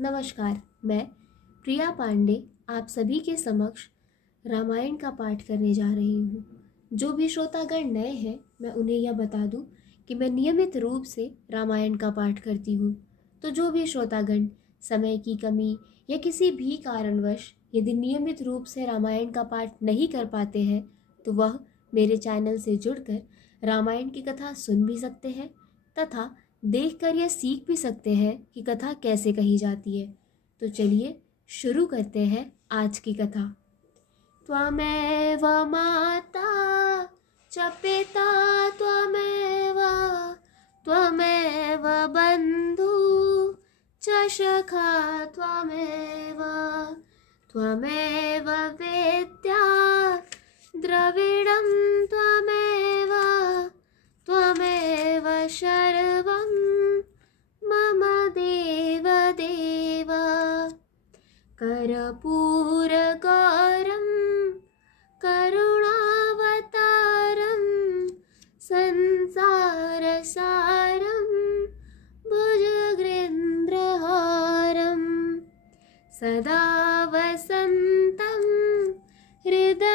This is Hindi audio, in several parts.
नमस्कार। मैं प्रिया पांडे आप सभी के समक्ष रामायण का पाठ करने जा रही हूँ। जो भी श्रोतागण नए हैं, मैं उन्हें यह बता दूँ कि मैं नियमित रूप से रामायण का पाठ करती हूँ। तो जो भी श्रोतागण समय की कमी या किसी भी कारणवश यदि नियमित रूप से रामायण का पाठ नहीं कर पाते हैं, तो वह मेरे चैनल से जुड़कर रामायण की कथा सुन भी सकते हैं तथा देखकर यह सीख भी सकते हैं कि कथा कैसे कही जाती है। तो चलिए शुरू करते हैं आज की कथा। त्वमेव माता च पिता त्वमेव त्वमेव बन्धु च सखा त्वमेव त्वमेव वेद्या द्रविडं त्वमेव त्वमेव सर्वं मम देवदेव कर्पूरगौरं करुणावतारं संसारसारं भुजगेन्द्रहारं सदा वसन्तं हृदयारविन्दे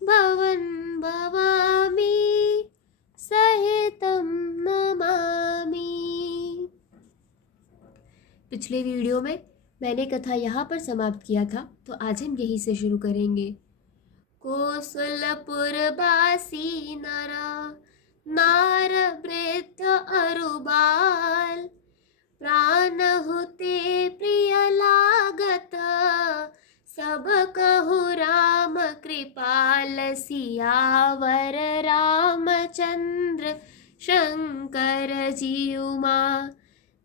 भवन् भवामि सहितं नमामि। पिछले वीडियो में मैंने कथा यहाँ पर समाप्त किया था, तो आज हम यहीं से शुरू करेंगे। कोसलपुरवासी नर नार वृद्ध अरुबाल प्राणहुते प्रिय लागत सब कहु राम कृपाल सियावर रामचंद्र शंकर जीउमा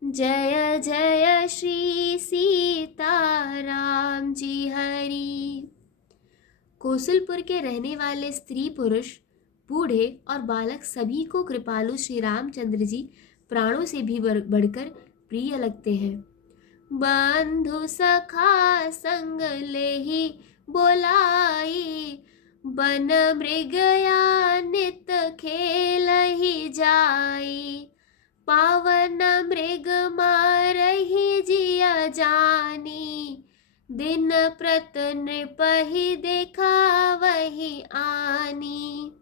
जय जय श्री सीताराम जी हरि। कोसलपुर के रहने वाले स्त्री पुरुष बूढ़े और बालक सभी को कृपालु श्री रामचंद्र जी प्राणों से भी बढ़कर प्रिय लगते हैं। बंधु सखा संग लेहि बोलाई बन मृगया नित खेलहि जाई पावन मृग मारहि जिया जानी दिन प्रत नृपहि देखावहि आनी।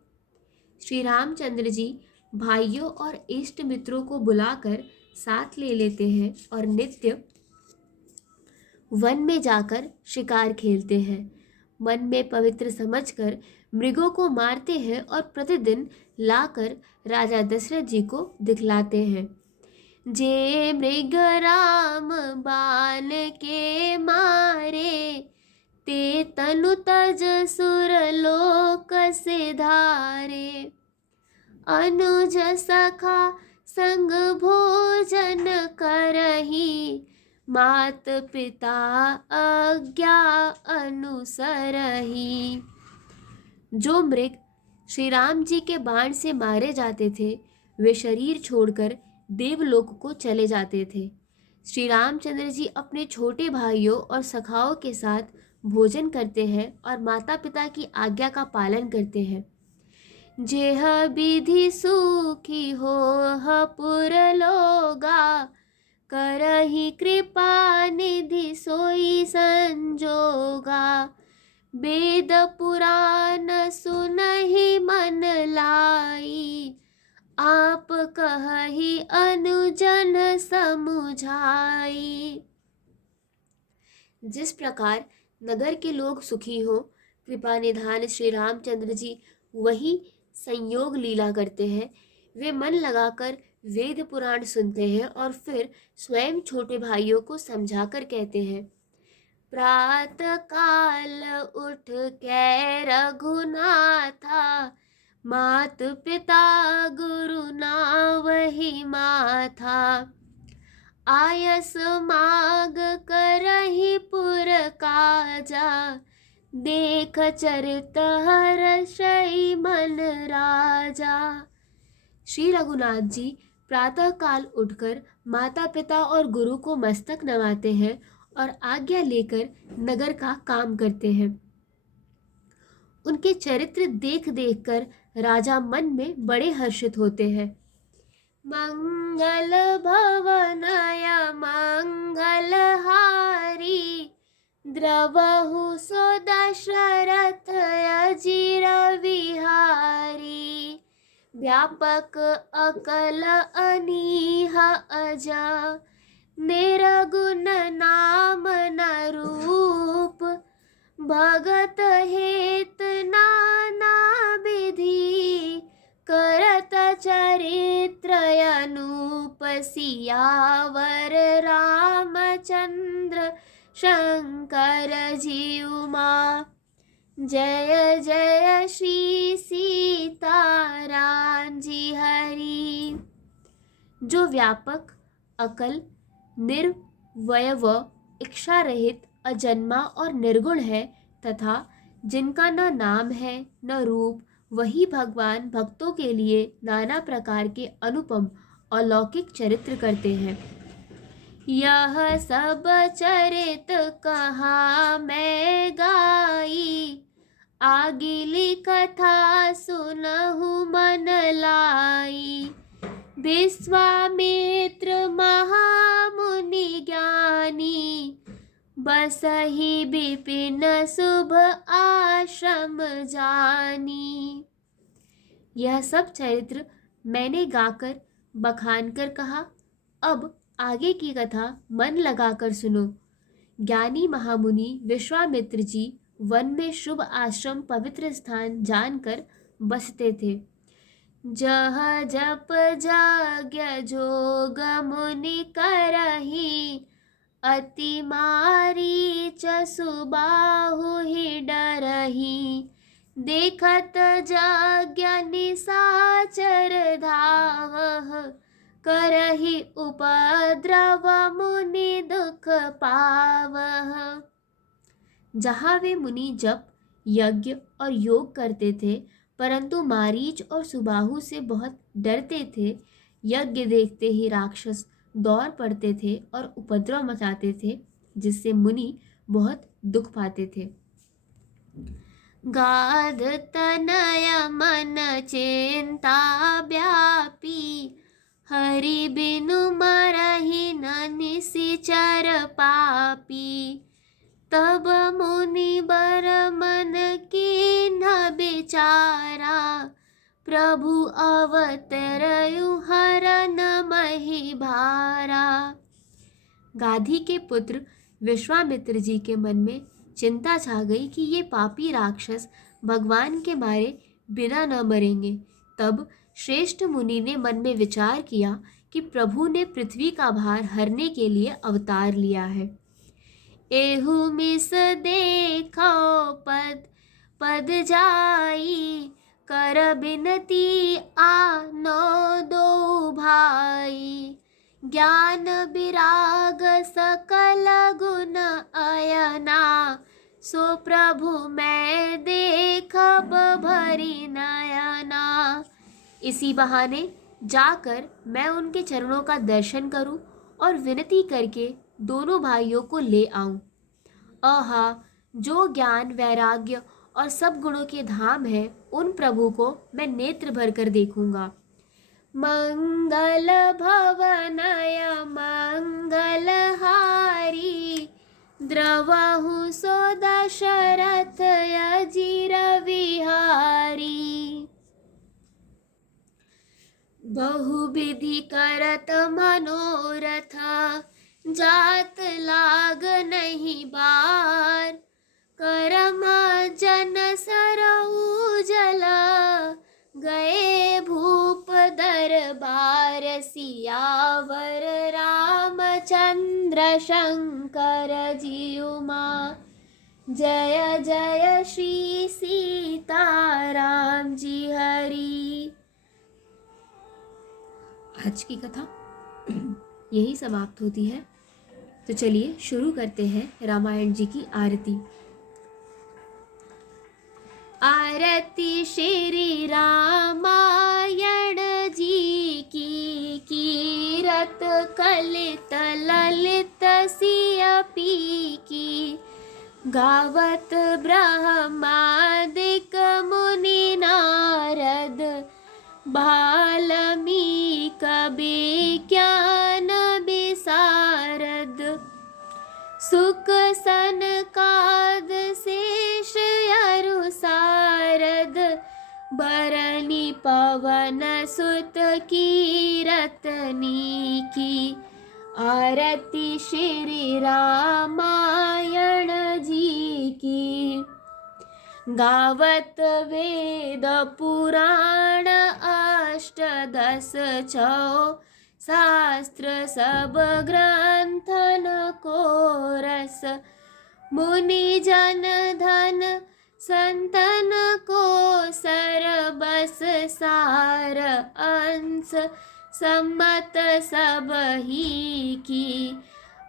श्री रामचंद्र जी भाइयों और इष्ट मित्रों को बुलाकर साथ ले लेते हैं और नित्य वन में जाकर शिकार खेलते हैं। मन में पवित्र समझकर मृगों को मारते हैं और प्रतिदिन लाकर राजा दशरथ जी को दिखलाते हैं। जे मृग राम बाण के मारे ते तनु तज सुरलोक सिधारे अनुज सखा संग भोजन करही मात पिता आज्ञा अनुसरही। जो मृग श्री राम जी के बाण से मारे जाते थे, वे शरीर छोड़कर देवलोक को चले जाते थे। श्री रामचंद्र जी अपने छोटे भाइयों और सखाओं के साथ भोजन करते हैं और माता पिता की आज्ञा का पालन करते हैं। जेह विधि सुखी हो पुर लोगा करहि कृपा निधि सोई संजोगा वेद पुराण सुनहि मन लाई आप कहहि अनुजन समुझाई। जिस प्रकार नगर के लोग सुखी हो, कृपा निधान श्री रामचंद्र जी वही संयोग लीला करते हैं। वे मन लगाकर वेद पुराण सुनते हैं और फिर स्वयं छोटे भाइयों को समझाकर कहते हैं। प्रातः काल उठ के रघुनाथा मात पिता गुरु नावहि माथा आयस माग करहि पुर काजा देख चरित हर्षहि मन राजा। श्री रघुनाथ जी प्रातः काल उठकर माता पिता और गुरु को मस्तक नवाते हैं और आज्ञा लेकर नगर का काम करते हैं। उनके चरित्र देख देख कर राजा मन में बड़े हर्षित होते हैं। मंगल भवन द्रवहु सो दशरथ अजिर विहारी। व्यापक अकल अनीह अज निर्गुण नाम न रूप। भगत हेत नाना विधि करत चरित्र अनूप। सियावर रामचंद्र शंकर जी उमा। जय जय श्री सीताराम जी हरि। जो व्यापक, अकल, निर्वयव, इच्छा रहित, अजन्मा और निर्गुण है तथा जिनका न नाम है न रूप, वही भगवान भक्तों के लिए नाना प्रकार के अनुपम अलौकिक चरित्र करते हैं। यह सब चरित कहाँ मैं गाई। आगिली कथा सुनहु मन लाई। विश्वामित्र महामुनि ज्ञानी। बसहि विपिन शुभ आश्रम जानी। यह सब चरित्र मैंने गाकर बखान कर कहा। अब आगे की कथा मन लगाकर सुनो। ज्ञानी महामुनि विश्वामित्र जी वन में शुभ आश्रम पवित्र स्थान जानकर बसते थे। जह जप यज्ञ जोग मुनि करही। अति मारीच सुबाहु ही डरही। देखत यज्ञ निशाचर धावह। करही उपद्रव मुनि दुख पावह। जहाँ वे मुनि जप, यज्ञ और योग करते थे, परंतु मारीच और सुबाहु से बहुत डरते थे। यज्ञ देखते ही राक्षस दौड़ पड़ते थे और उपद्रव मचाते थे, जिससे मुनि बहुत दुख पाते थे। गाध तनय मन चिंता व्यापी। हरि बिनु मरहि न निशिचर पापी। तब मुनि बर मन कीन्ह बिचारा। प्रभु अवतरयु हरन मही भारा। गाधी के पुत्र विश्वामित्र जी के मन में चिंता छा गई कि ये पापी राक्षस भगवान के मारे बिना न मरेंगे। तब श्रेष्ठ मुनि ने मन में विचार किया कि प्रभु ने पृथ्वी का भार हरने के लिए अवतार लिया है। एहु मिस देखो पद पद जाई। कर बिनती आनो दो भाई। ज्ञान विराग सकल गुण अयना। सो प्रभु मैं देखब भरी नयना। इसी बहाने जाकर मैं उनके चरणों का दर्शन करूं और विनती करके दोनों भाइयों को ले आऊं। आहा, जो ज्ञान, वैराग्य और सब गुणों के धाम है, उन प्रभु को मैं नेत्र भर कर देखूंगा। मंगल भवनय मंगल हारी। द्रवहु सो दशरथ अजिर विहारी। बहुविधि करत मनोरथ। जात लाग नहीं बार। करम जन सरऊ जल। गए भूप दरबार। सियावर रामचंद्र शंकर जी उमा। जय जय श्री सीताराम जी हरि। आज की कथा यही समाप्त होती है। तो चलिए शुरू करते हैं रामायण जी की आरती। आरती श्री रामायण जी की। कीरत कलित ललित सियपी की। गावत ब्रह्मादिक मुनि नारद। बाल्मीक विज्ञान विशारद। सुख सनकादिक बरनी पवन सुत की रतनी की, आरती श्री रामायण जी की। गावत वेद पुराण अष्टदश छौ, शास्त्र सब ग्रंथन को रस। मुनि जन धन संतन को सरबस सार, अंश सम्मत सब ही की।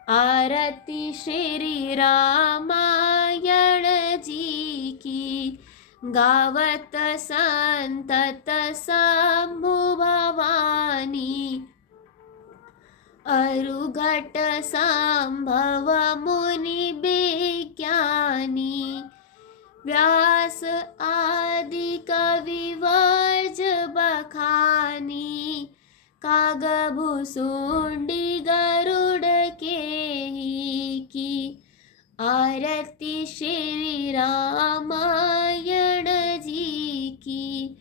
आरती श्री रामायण जी की, गावत संतत शंभु भवानी। अरुघट संभव मुनि विज्ञानी, व्यास आदि कवि वर्ज बखानी। कागभुसुंडी गरुड़ के ही की, आरती श्री रामायण जी की।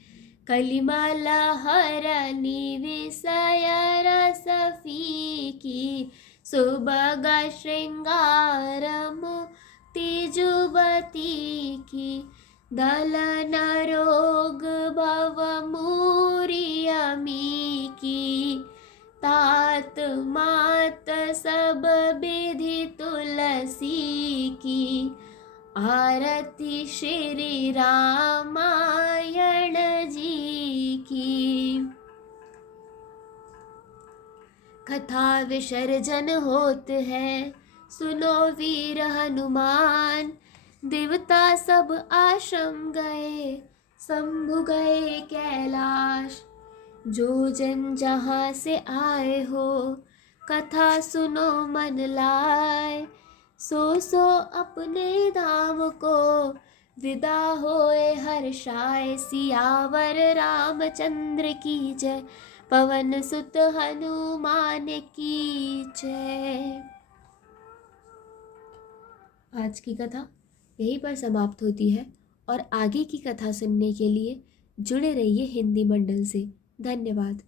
कलिमल हरनि विषय रस फीकी, सुबग श्रृंगार मुक्ति जुबती की। दलन रोग भव मूरी अमी की, तात मात सब विधि तुलसी की। आरती श्री रामायण जी की। कथा विसर्जन होत है, सुनो वीर हनुमान। देवता सब आश्रम गए, शंभु गए कैलाश। जो जन जहाँ से आए हो, कथा सुनो मन लाए। सो अपने धाम को विदा होए हर्षाए। सियावर रामचंद्र की जय, पवन सुत हनुमान की जय। आज की कथा यहीं पर समाप्त होती है और आगे की कथा सुनने के लिए जुड़े रहिए हिंदी मंडल से। धन्यवाद।